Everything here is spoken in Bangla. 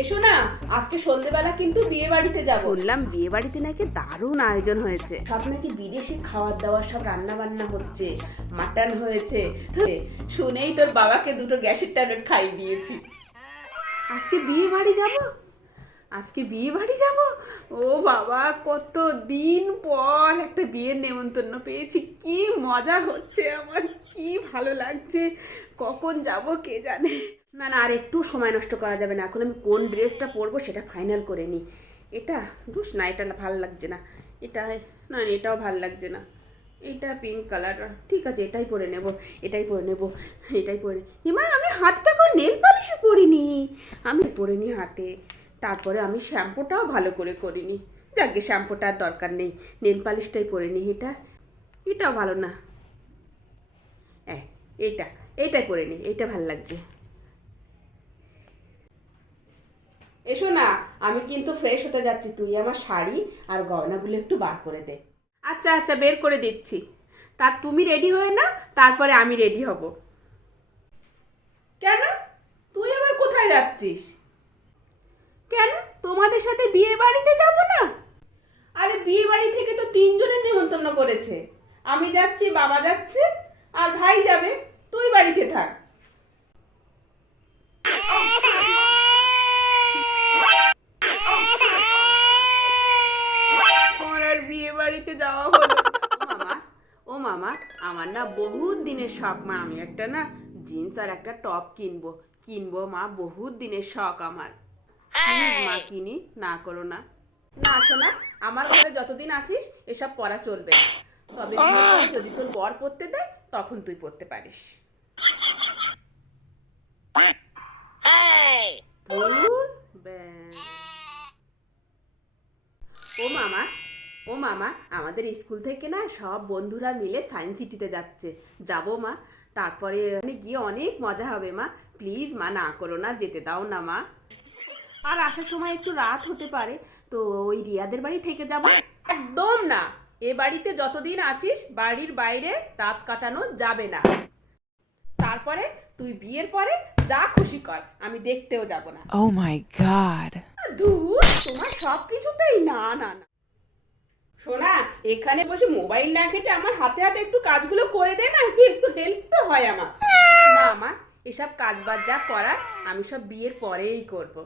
এসো না আজকে সন্ধ্যেবেলা কিন্তু বিয়ে বাড়িতে যাব। শুনলাম বিয়ে বাড়িতে নাকি দারুণ আয়োজন হয়েছে। সব নাকি বিদেশি খাবার দাবার সব রান্না বান্না হচ্ছে মাটন হয়েছে। শুনেই তোর বাবাকে দুটো গ্যাসের ট্যাবলেট খাইয়ে দিয়েছি। আজকে বিয়ে বাড়ি যাব? আজকে বিয়ে বাড়ি যাব? ও বাবা কত দিন পর একটা বিয়ের নেমন্তন্ন পেয়েছি কি মজা হচ্ছে আমার। কি ভালো লাগছে, কখন যাব কে জানে। না না, আর একটু সময় নষ্ট করা যাবে না। এখন আমি কোন ড্রেসটা পরবো সেটা ফাইনাল করে নিই। এটা বুঝ না, এটা ভালো লাগছে না। এটা, না এটাও ভালো লাগছে না। এটা পিঙ্ক কালার ঠিক আছে, এটাই পরে নেব, এটাই পরে নেব, এটাই পরে এমা আমি হাতটা করে নেল পালিশে পরিনি। আমি পরিনি হাতে। তারপরে আমি শ্যাম্পুটাও ভালো করে করিনি। যাকে শ্যাম্পুটা আর দরকার নেই। নেল পালিশটাই পরে নিই, এটা, এটাও ভালো না। হ্যাঁ এটা করে নিই এইটা ভালো লাগছে। এসো না আমি কিন্তু ফ্রেশ হতে যাচ্ছি তুই আমার শাড়ি আর গয়নাগুলো একটু বার করে দে। আচ্ছা আচ্ছা বের করে দিচ্ছি। তার তুমি রেডি হয়ে না তারপরে আমি রেডি হব। কেন? তুই আবার কোথায় যাচ্ছিস? কেন? তোমাদের সাথে বিয়ে বাড়িতে যাব না? আরে বিয়ে বাড়ি থেকে তো তিনজনের নিমন্ত্রণ করেছে। আমি যাচ্ছি বাবা যাচ্ছে আর ভাই যাবে। বাড়িতে যাওয়া হলো। ও মামা ও মামা আমার না বহুত দিনের শখ মা আমি একটা না জিন্স আর একটা টপ কিনবো। কিনবো মা বহুত দিনের শখ আমার। মা কিনি না করো না। না শোনা আমার ঘরে যতদিন আছিস এসব পড়া চলবে না। তবে যদি তোর বর পড়তে দেয় তখন তুই পড়তে পারিস। ও মামা ও মামা আমাদের স্কুল থেকে না সব বন্ধুরা মিলে সায়েন্স সিটিতে যাচ্ছে। যাব মা তারপরে ওখানে গিয়ে অনেক মজা হবে মা। প্লিজ মা না করো না যেতে দাও না মা। আর আসার সময় একটু রাত হতে পারে তো ওই রিয়াদের বাড়ি থেকে যাব। একদম না! এ বাড়িতে যতদিন আছিস বাড়ির বাইরে রাত কাটানো যাবে না। তারপরে তুই বিয়ের পরে যা খুশি কর আমি দেখতেও যাব না। ও মাই god. ধুর তোমার সব কিছুতেই না না না। শোনা, এখানে বসে মোবাইল না ঘেটে আমার হাতে হাতে একটু কাজগুলো করে দে না, একটু হেল্প তো হয় আমার। না মা, এসব কাজ বাজ যা করার, আমি সব বিয়ের পরেই করব।